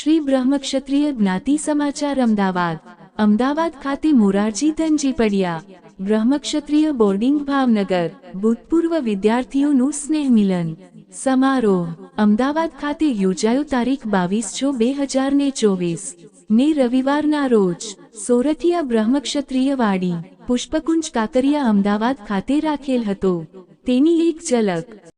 શ્રી બ્રહ્મક્ષત્રિય જ્ઞાતિ સમાચાર અમદાવાદ. અમદાવાદ ખાતે મોરારજી ધનજી પડ્યા. બ્રહ્મક્ષત્રિય બોર્ડિંગ ભાવનગર. ભૂતપૂર્વ વિદ્યાર્થીઓનું સ્નેહ મિલન સમારોહ. અમદાવાદ ખાતે યોજાયો તારીખ બાવીસ છ બે હજાર ને ચોવીસ. ને રવિવારના રોજ. સોરઠિયા બ્રહ્મક્ષત્રિય વાડી. પુષ્પકુંજ કાકરિયા અમદાવાદ ખાતે રાખેલ હતો. તેની એક ઝલક.